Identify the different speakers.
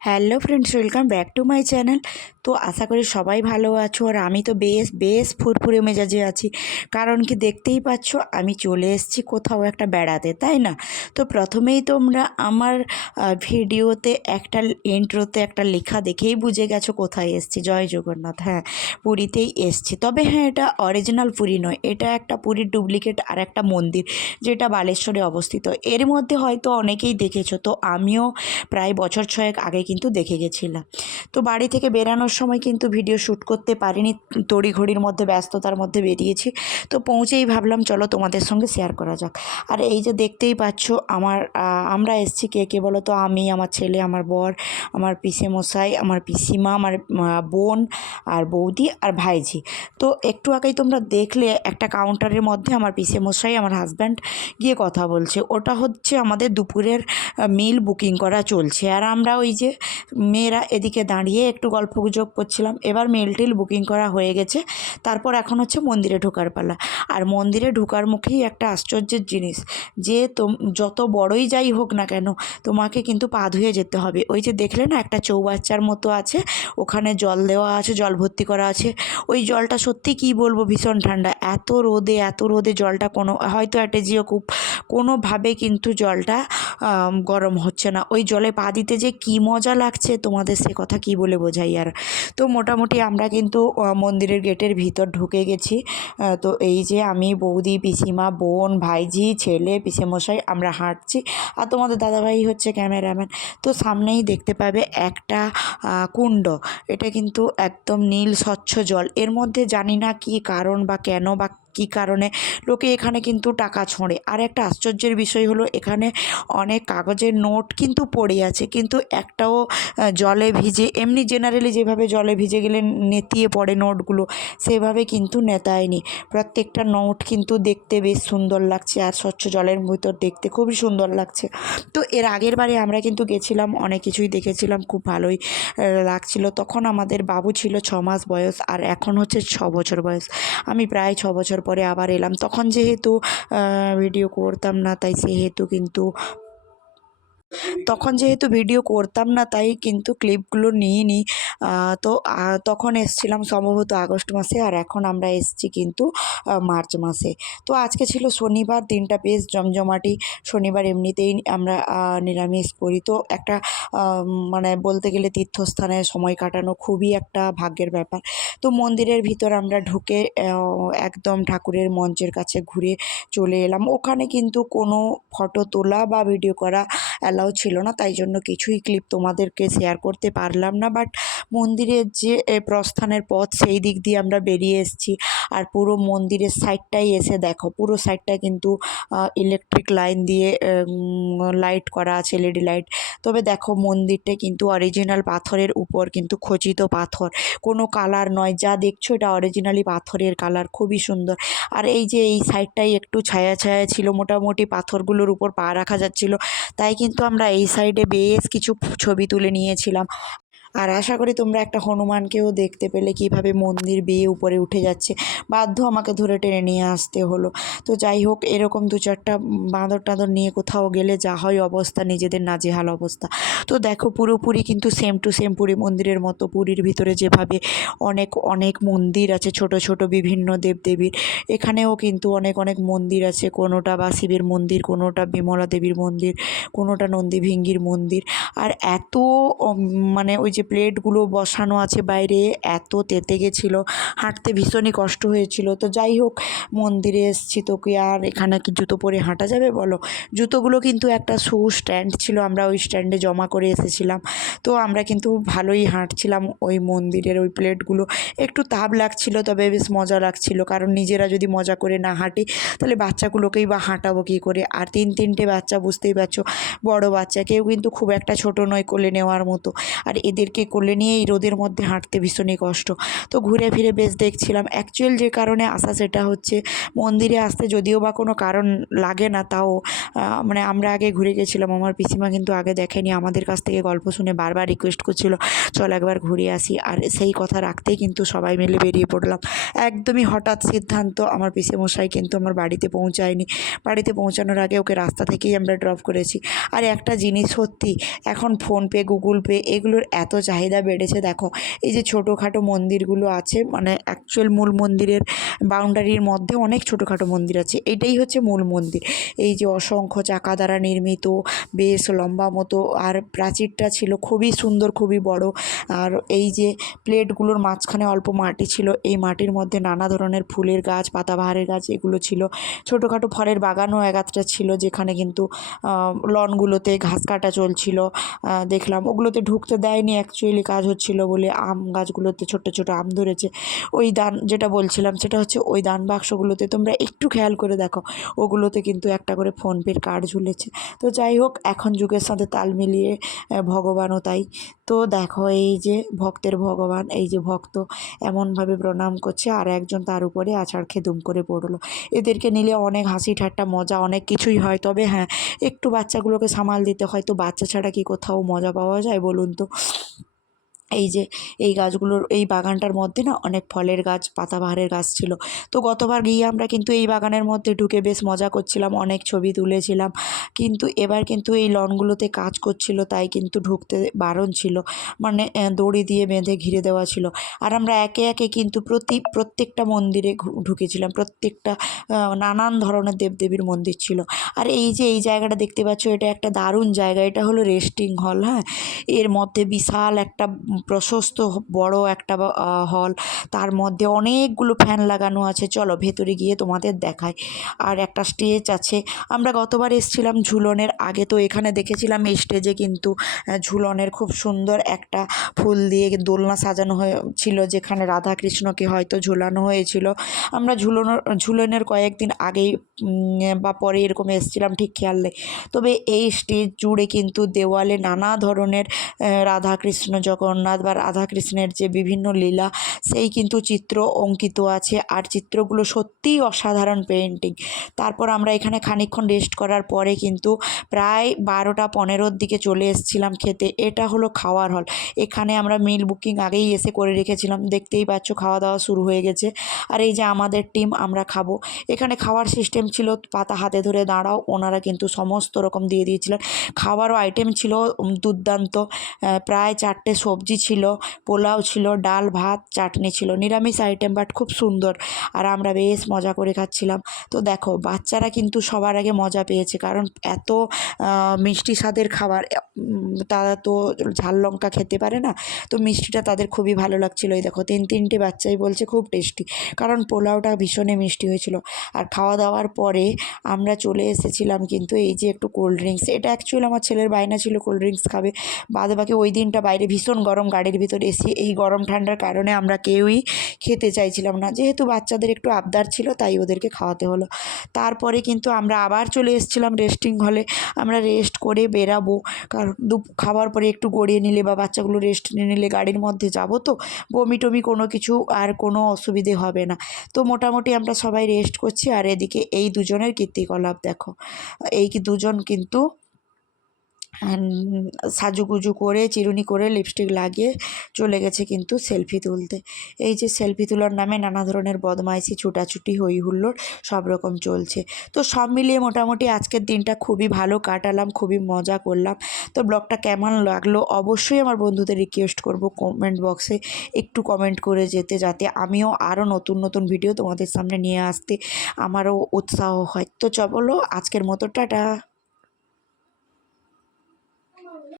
Speaker 1: Hello friends welcome back to my channel তো আশা করি সবাই ভালো আছো আর আমি তো বেশ বেশ ফুরফুরে মেজাজে আছি। কারণ কি দেখতেই পাচ্ছ, আমি চলে এসেছি কোথাও একটা বেড়াতে, তাই না? তো প্রথমেই তোমরা আমার ভিডিওতে একটা ইন্ট্রোতে একটা লেখা দেখেই বুঝে গেছো কোথায় এসেছি। জয় জগন্নাথ হ্যাঁ পুরীতেই এসছি। তবে হ্যাঁ এটা অরিজিনাল পুরী নয়, এটা একটা পুরীর ডুপ্লিকেট আর একটা মন্দির, যেটা বালেশ্বরে অবস্থিত। এর মধ্যে হয়তো অনেকেই দেখেছ, তো আমিও প্রায় বছর ছয়েক আগে কিন্তু দেখে গেছিলাম। তো বাড়ি থেকে বেরানোর সময় কিন্তু ভিডিও শ্যুট করতে পারিনি, তড়িঘড়ির মধ্যে, ব্যস্ততার মধ্যে বেরিয়েছি। তো পৌঁছেই ভাবলাম, চলো তোমাদের সঙ্গে শেয়ার করা যাক। আর এই যে দেখতেই পাচ্ছ, আমার আমরা এসছি কে কে বলো তো? আমি, আমার ছেলে, আমার বর, আমার পিসে মশাই আমার পিসিমা, আমার বোন, আর বৌদি, আর ভাইঝি। তো একটু আগেই তোমরা দেখলে, একটা কাউন্টারের মধ্যে আমার পিসে মশাই আমার হাজব্যান্ড গিয়ে কথা বলছে। ওটা হচ্ছে আমাদের দুপুরের মিল বুকিং করা চলছে। আর আমরা ওই যে মেয়েরা এদিকে দাঁড়িয়ে একটু গল্প গুজব করছিলাম। এবার মেল টিল বুকিং করা হয়ে গেছে। তারপর এখন হচ্ছে মন্দিরে ঢোকার পালা। আর মন্দিরে ঢোকার মুখেই একটা আশ্চর্যের জিনিস, যে তোম, যত বড়ই যাই হোক না কেন, তোমাকে কিন্তু পা ধুয়ে যেতে হবে। ওই যে দেখলে না, একটা চৌবাচ্চার মতো আছে, ওখানে জল দেওয়া আছে, জল ভর্তি করা আছে। ওই জলটা সত্যি কি বলব ভীষণ ঠান্ডা। এত রোদে এত রোদে জলটা কোনো, হয়তো অ্যাটেজিও খুব, কোনোভাবে কিন্তু জলটা গরম হচ্ছে না। ওই জলে পা দিতে যে কি মজা লাগছে তোমাদের সে কথা কি বলে বোঝাই আর। তো মোটামুটি আমরা কিন্তু মন্দিরের গেটের ভিতর ঢুকে গেছি। তো এই যে আমি, বৌদি, পিসিমা, বোন, ভাইঝি, ছেলে, পিসেমশাই আমরা হাঁটছি। আর তোমাদের দাদাভাই হচ্ছে ক্যামেরাম্যান। তো সামনেই দেখতে পাবে একটা কুণ্ড। এটা কিন্তু একদম নীল স্বচ্ছ জল। এর মধ্যে জানি না কি কারণ বা কেন বা কী কারণে লোকে এখানে কিন্তু টাকা ছোঁড়ে। আর একটা আশ্চর্যের বিষয় হলো, এখানে অনেক কাগজের নোট কিন্তু পড়ে আছে, কিন্তু একটাও জলে ভিজে, এমনি জেনারেলি যেভাবে জলে ভিজে গেলে নেতিয়ে পড়ে নোটগুলো, সেভাবে কিন্তু নেতায়নি। প্রত্যেকটা নোট কিন্তু দেখতে বেশ সুন্দর লাগছে, আর স্বচ্ছ জলের ভিতর দেখতে খুবই সুন্দর লাগছে। তো এর আগের বারে আমরা কিন্তু গেছিলাম, অনেক কিছুই দেখেছিলাম, খুব ভালোই লাগছিল। তখন আমাদের বাবু ছিল ছ মাস বয়স, আর এখন হচ্ছে ছ বছর বয়স। আমি প্রায় ছ বছর পরে আবার এলাম। তখন যেহেতু ভিডিও করতাম না তাই সেহেতু কিন্তু তখন যেহেতু ভিডিও করতাম না, তাই কিন্তু ক্লিপগুলো নিয়ে নিই তো তখন এসছিলাম সম্ভবত আগস্ট মাসে, আর এখন আমরা এসছি কিন্তু মার্চ মাসে। তো আজকে ছিল শনিবার, দিনটা বেশ জমজমাটি। শনিবার এমনিতেই আমরা নিরামিষ করি। তো একটা মানে বলতে গেলে তীর্থস্থানে সময় কাটানো খুবই একটা ভাগ্যের ব্যাপার। তো মন্দিরের ভিতর আমরা ঢুকে একদম ঠাকুরের মঞ্চের কাছে ঘুরে চলে এলাম। ওখানে কিন্তু কোনো ফটো তোলা বা ভিডিও করা অ্যালাউ ছিল না তাই জন্য কিছুই ক্লিপ তোমাদেরকে শেয়ার করতে পারলাম না বাট মন্দিরের যে প্রস্থানের পথ, সেই দিক দিয়ে আমরা বেরিয়ে এসেছি। আর পুরো মন্দিরের সাইডটাই এসে দেখো, পুরো সাইডটা কিন্তু ইলেকট্রিক লাইন দিয়ে লাইট করা আছে এলইডি লাইট তবে দেখো, মন্দিরটা কিন্তু অরিজিনাল পাথরের উপর কিন্তু খচিত পাথর। কোনো কালার নয়, যা দেখছ এটা অরিজিনালি পাথরের কালার খুবই সুন্দর। আর এই যে, এই সাইডটাই একটু ছায়া ছায়া ছিল, মোটামুটি পাথরগুলোর উপর পা রাখা যাচ্ছিল, তাই কিন্তু আমরা এই সাইডে বেশ কিছু ছবি তুলে নিয়েছিলাম। আর আশা করি তোমরা একটা হনুমানকেও দেখতে পেলে কীভাবে মন্দির বেয়ে উপরে উঠে যাচ্ছে। বাধ্য আমাকে ধরে টেনে নিয়ে আসতে হলো। তো যাই হোক, এরকম দু চারটা বাঁদর টাঁদর নিয়ে কোথাও গেলে যা হয় অবস্থা, নিজেদের নাজেহাল অবস্থা। তো দেখো পুরোপুরি কিন্তু সেম টু সেম পুরী মন্দিরের মতো। পুরীর ভিতরে যেভাবে অনেক অনেক মন্দির আছে, ছোট ছোট বিভিন্ন দেবদেবীর। এখানেও কিন্তু অনেক অনেক মন্দির আছে। কোনোটা বা শিবের মন্দির, কোনোটা বিমলা দেবীর মন্দির, কোনোটা নন্দী ভিঙ্গির মন্দির। আর এত মানে ওই যে প্লেটগুলো বসানো আছে বাইরে, এত তেতে গেছিল, হাঁটতে ভীষণই কষ্ট হয়েছিল। তো যাই হোক, মন্দিরে এসছি তো কি আর এখানে কি জুতো পরে হাঁটা যাবে বলো? জুতোগুলো কিন্তু একটা শু স্ট্যান্ড ছিল, আমরা ওই স্ট্যান্ডে জমা করে এসেছিলাম। তো আমরা কিন্তু ভালোই হাঁটছিলাম ওই মন্দিরের ওই প্লেটগুলো। একটু তাপ লাগছিল, তবে বেশ মজা লাগছিল, কারণ নিজেরা যদি মজা করে না হাঁটি, তাহলে বাচ্চাগুলোকেই বা হাঁটাবো কী করে? আর তিন তিনটে বাচ্চা, বুঝতেই পারছ, বড় বাচ্চা, কেউ কিন্তু খুব একটা ছোট নয় কোলে নেওয়ার মতো। আর এদের এদেরকে কোলে নিয়ে এই রোদের মধ্যে হাঁটতে ভীষণই কষ্ট। তো ঘুরে ফিরে বেশ দেখছিলাম। অ্যাকচুয়াল যে কারণে আসা সেটা হচ্ছে মন্দিরে আসতে যদিও বা কোনো কারণ লাগে না, তাও মানে আমরা আগে ঘুরে গেছিলাম। আমার পিসিমা কিন্তু আগে দেখেনি, আমাদের কাছ থেকে গল্প শুনে বারবার রিকোয়েস্ট করছিল, চল একবার ঘুরে আসি। আর সেই কথা রাখতেই কিন্তু সবাই মিলে বেরিয়ে পড়লাম। একদমই হঠাৎ সিদ্ধান্ত, আমার পিসেমশাই কিন্তু আমার বাড়িতে পৌঁছায়নি। বাড়িতে পৌঁছানোর আগে ওকে রাস্তা থেকেই আমরা ড্রপ করেছি। আর একটা জিনিস সত্যি, এখন ফোনপে গুগল পে এগুলোর এত চাহিদা বেড়েছে, দেখো। এই যে ছোটোখাটো মন্দিরগুলো আছে মানে অ্যাকচুয়াল মূল মন্দিরের বাউন্ডারির মধ্যে অনেক ছোটোখাটো মন্দির আছে। এটাই হচ্ছে মূল মন্দির। এই যে অসংখ্য চাকা দ্বারা নির্মিত, বেশ লম্বা মতো, আর প্রাচীরটা ছিল খুবই সুন্দর, খুবই বড়। আর এই যে প্লেটগুলোর মাঝখানে অল্প মাটি ছিল, এই মাটির মধ্যে নানা ধরনের ফুলের গাছ, পাতাবাহারের গাছ, এগুলো ছিল। ছোটোখাটো ফলের বাগানও এক আধটা ছিল, যেখানে কিন্তু লনগুলোতে ঘাস কাটা চলছিল দেখলাম। ওগুলোতে ঢুকতে দেয়নি অ্যাকচুয়ালি কাজ হচ্ছিল বলে আম গাছগুলোতে ছোট ছোট আম ধরেছে। ওই দান, যেটা বলছিলাম, সেটা হচ্ছে ওই দান বাক্সগুলোতে। তোমরা একটু খেয়াল করে দেখো, ওগুলোতে কিন্তু একটা করে ফোনপের কার্ড ঝুলেছে। তো যাই হোক, এখন যুগের সাথে তাল মিলিয়ে ভগবানও তাই। তো দেখো, এই যে ভক্তের ভগবান, এই যে ভক্ত এমনভাবে প্রণাম করছে, আর একজন তার উপরে আছাড় খেয়ে দুম করে পড়ল। এদেরকে নিলে অনেক হাসি ঠাট্টা, মজা, অনেক কিছুই হয়। তবে হ্যাঁ একটু বাচ্চাগুলোকে সামাল দিতে হয়, তো বাচ্চা ছাড়া কি কোথাও মজা পাওয়া যায় বলুন তো? এই যে, এই গাছগুলোর, এই বাগানটার মধ্যে না অনেক ফলের গাছ, পাতাবাহারের গাছ ছিল। তো গতবার গিয়ে আমরা কিন্তু এই বাগানের মধ্যে ঢুকে বেশ মজা করছিলাম, অনেক ছবি তুলেছিলাম। কিন্তু এবার কিন্তু এই লনগুলোতে কাজ করছিল, তাই কিন্তু ঢুকতে বারণ ছিল। মানে দড়ি দিয়ে বেঁধে ঘিরে দেওয়া ছিল। আর আমরা একে একে কিন্তু প্রতি, প্রত্যেকটা মন্দিরে ঢুকেছিলাম। প্রত্যেকটা নানান ধরনের দেবদেবীর মন্দির ছিল। আর এই যে, এই জায়গাটা দেখতে পাচ্ছ, এটা একটা দারুণ জায়গা। এটা হলো রেস্টিং হল হ্যাঁ? এর মধ্যে বিশাল একটা প্রশস্ত বড় একটা হল। তার মধ্যে অনেকগুলো ফ্যান লাগানো আছে। চলো ভেতরে গিয়ে তোমাদের দেখাই। আর একটা স্টেজ আছে। আমরা গতবার এসেছিলাম ঝুলনের। আগে তো এখানে দেখেছিলাম এই স্টেজে কিন্তু ঝুলনের খুব সুন্দর একটা ফুল দিয়ে দোলনা সাজানো হয়েছিল, যেখানে রাধা কৃষ্ণকে হয়তো ঝুলানো হয়েছিল। আমরা ঝুলনোর ঝুলনের কয়েকদিন আগেই বা পরে এরকম এসেছিলাম, ঠিক খেয়াল নেই। তবে এই স্টেজ জুড়ে কিন্তু দেওয়ালে নানা ধরনের রাধাকৃষ্ণ জগন্নাথ বা রাধাকৃষ্ণের যে বিভিন্ন লীলা, সেই কিন্তু চিত্র অঙ্কিত আছে। আর চিত্রগুলো সত্যিই অসাধারণ পেন্টিং তারপর আমরা এখানে খানিকক্ষণ রেস্ট করার পরে কিন্তু প্রায় বারোটা পনেরোর দিকে চলে এসেছিলাম খেতে। এটা হলো খাওয়ার হল এখানে আমরা মিল বুকিং আগেই এসে করে রেখেছিলাম। দেখতেই পাচ্ছ খাওয়া দাওয়া শুরু হয়ে গেছে। আর এই যে আমাদের টিম আমরা খাব। এখানে খাওয়ার সিস্টেম ছিল, পাতা হাতে ধরে দাঁড়াও, ওনারা কিন্তু সমস্ত রকম দিয়ে দিয়েছিলেন। খাওয়ারও আইটেম ছিল দুর্দান্ত। প্রায় চারটে সবজি ছিল, পোলাও ছিল, ডাল, ভাত, চাটনি ছিল, নিরামিষ আইটেম বাট খুব সুন্দর। আর আমরা বেশ মজা করে খাচ্ছিলাম। তো দেখো, বাচ্চারা কিন্তু সবার আগে মজা পেয়েছে, কারণ এত মিষ্টি স্বাদের খাবার তারা তো ঝাল লঙ্কা খেতে পারে না। তো মিষ্টিটা তাদের খুবই ভালো লাগছিল। এই দেখো, তিন তিনটে বাচ্চাই বলছে খুব টেস্টি, কারণ পোলাওটা ভীষণই মিষ্টি হয়েছিল। আর খাওয়া দাওয়ার পরে আমরা চলে এসেছিলাম কিন্তু এই যে একটু কোল্ড ড্রিঙ্কস এটা অ্যাকচুয়ালি আমার ছেলের বায়না ছিল কোল্ড ড্রিঙ্কস খাবে। বাদ বাকি ওই দিনটা বাইরে ভীষণ গরম গাড়ির ভিতরে এসি এই গরম ঠান্ডার কারণে আমরা কেউই খেতে চাইছিলাম না। যেহেতু বাচ্চাদের একটু আবদার ছিল, তাই ওদেরকে খাওয়াতে হলো। তারপরে কিন্তু আমরা আবার চলে এসেছিলাম রেস্টিং হলে আমরা রেস্ট করে বেরাবো। কারণ দু খাবার পরে একটু গড়িয়ে নিলে বা বাচ্চাগুলো রেস্ট নিয়ে নিলে গাড়ির মধ্যে যাব তো, বমি টমি কোনো কিছু আর কোনো অসুবিধে হবে না। তো মোটামুটি আমরা সবাই রেস্ট করছি। আর এদিকে এই দুজনের কীর্তিকলাপ দেখো। এই দুজন কিন্তু সাজুগুজু করে, চিরুনি করে লিপস্টিক লাগিয়ে চলে গেছে কিন্তু সেলফি তুলতে। এই যে সেলফি তোলার নামে নানা ধরনের বদমাইশি, ছুটাছুটি হই হুল্লোড় সব রকম চলছে। তো সব মিলিয়ে মোটামুটি আজকের দিনটা খুবই ভালো কাটালাম, খুবই মজা করলাম। তো ব্লগটা কেমন লাগল অবশ্যই আমার বন্ধুদের রিকোয়েস্ট করব কমেন্ট বক্সে একটু কমেন্ট করে যেতে, যাতে আমিও আরও নতুন নতুন ভিডিও তোমাদের সামনে নিয়ে আসতে আমারও উৎসাহ হয়। তো চলো আজকের মতো, টাটা!